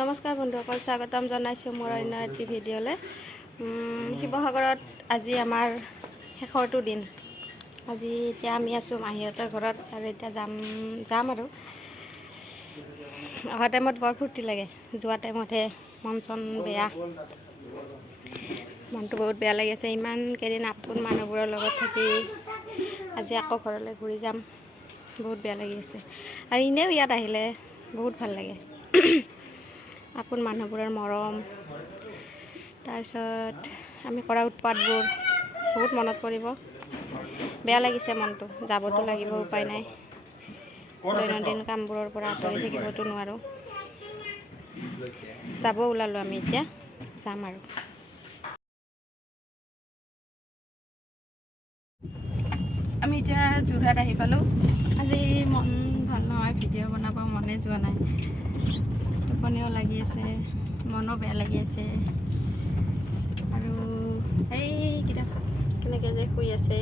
নমস্কাৰ বন্ধুসকল, স্বাগতম জনাইছোঁ মোৰ অন্য এটি ভিডিঅ'লৈ। শিৱসাগৰত আজি আমাৰ শেষৰটো দিন। আজি এতিয়া আমি আছোঁ মাহীহঁতৰ ঘৰত আৰু এতিয়া যাম আৰু অহা টাইমত বৰ ফূৰ্তি লাগে, যোৱা টাইমতহে মন চন বেয়া, মনটো বহুত বেয়া লাগি আছে। ইমান কেইদিন আপোন মানুহবোৰৰ লগত থাকি আজি আকৌ ঘৰলৈ ঘূৰি যাম, বহুত বেয়া লাগি আছে। আৰু এনেও ইয়াত আহিলে বহুত ভাল লাগে, আপোন মানুহবোৰৰ মৰম, তাৰপিছত আমি কৰা উৎপাতবোৰ বহুত মনত পৰিব। বেয়া লাগিছে মনটো, যাবতো লাগিব, উপায় নাই। দৈনন্দিন কামবোৰৰ পৰা আঁতৰি থাকিবতো নোৱাৰোঁ। যাব ওলালোঁ আমি, এতিয়া যাম আৰু। আমি এতিয়া যোৰহাট আহি পালোঁ। আজি মন ভাল নহয়, ভিডিঅ' বনাব মনে যোৱা নাই, টোপনিও লাগি আছে, মনো বেয়া লাগি আছে। আৰু এইকেইটা কেনেকৈ যে শুই আছে,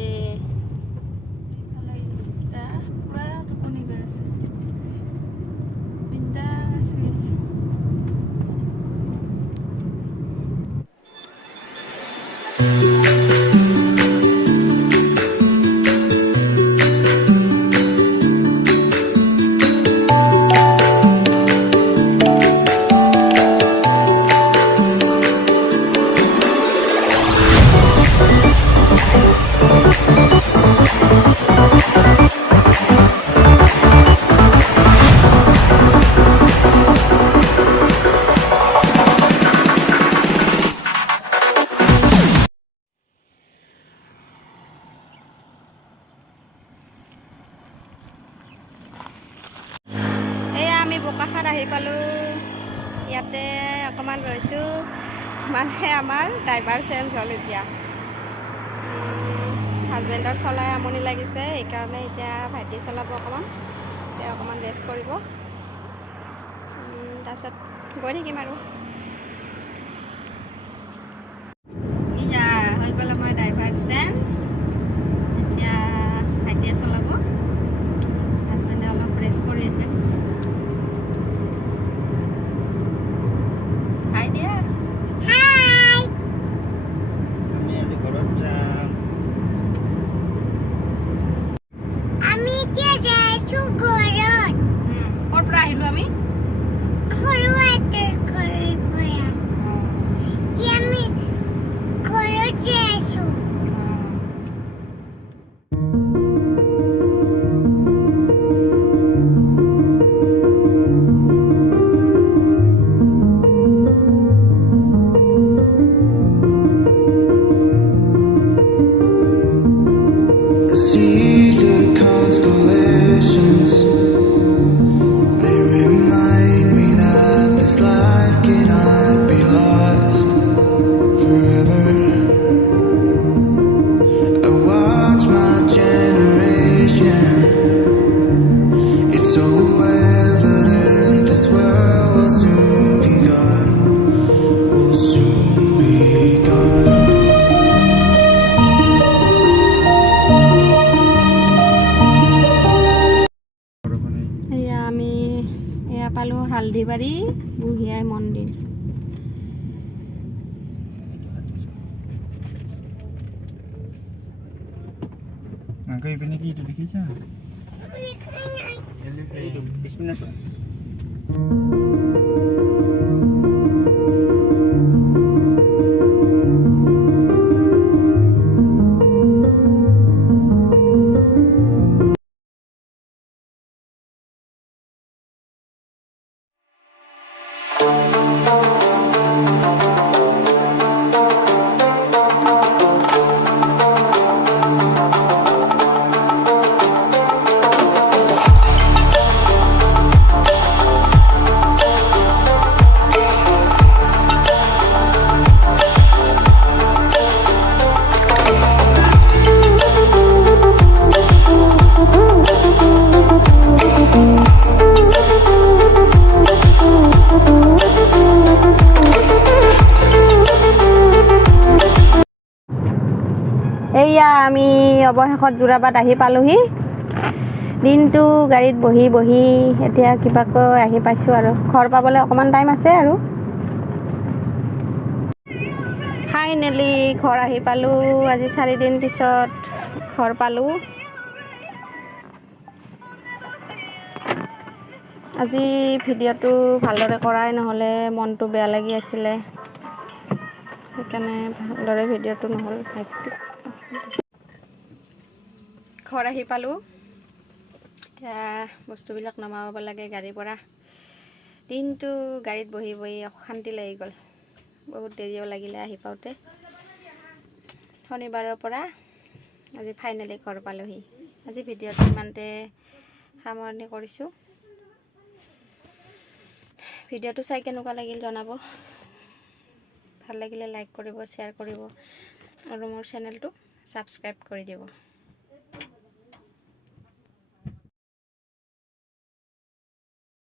পূৰা টোপনি গৈ আছে, বিন্দাছ শুই আছে। আমি বোকাখাট আহি পালোঁ। ইয়াতে অকণমান ৰৈছোঁ, মানে আমাৰ ড্ৰাইভাৰ চেঞ্জ হ'ল এতিয়া। হাজবেণ্ডৰ চলাই আমনি লাগিছে, সেইকাৰণে এতিয়া ভাইটি চলাব অকণমান, এতিয়া অকণমান ৰেষ্ট কৰিব, তাৰপিছত গৈ থাকিম আৰু। ইয়া হৈ গ'ল আমাৰ ড্ৰাইভাৰ চেঞ্জ, এতিয়া ভাইটিয়ে চলাব, হাজবেণ্ডে অলপ ৰেষ্ট কৰি আছে। পালোঁ হালধিবাৰী বুঢ়ীআই মন্দিৰ। এইপিনে কি এইটো দেখিছা? এইয়া আমি অৱশেষত যোৰাবাট আহি পালোহি। দিনটো গাড়ীত বহি বহি এতিয়া কিবাকৈ আহি পাইছোঁ আৰু ঘৰ পাবলৈ অকণমান টাইম আছে আৰু ফাইনেলি ঘৰ আহি পালোঁ। আজি 4 দিন পিছত ঘৰ পালোঁ। আজি ভিডিঅ'টো ভালদৰে কৰাই নহ'লে, মনটো বেয়া লাগি আছিলে, সেইকাৰণে ভালদৰে ভিডিঅ'টো নহ'ল। ঘৰ আহি পালোঁ। এতিয়া বস্তুবিলাক নমাব লাগে গাড়ীৰ পৰা। দিনটো গাড়ীত বহি বহি অশান্তি লাগি গ'ল, বহুত দেৰিও লাগিলে আহি পাওঁতে। শনিবাৰৰ পৰা আজি ফাইনেলি ঘৰ পালোঁহি। আজি ভিডিঅ'টো ইমানতে সামৰণি কৰিছোঁ। ভিডিঅ'টো চাই কেনেকুৱা লাগিল জনাব। ভাল লাগিলে লাইক কৰিব, শ্বেয়াৰ কৰিব আৰু মোৰ চেনেলটো ছাবস্ক্ৰাইব কৰি দিব।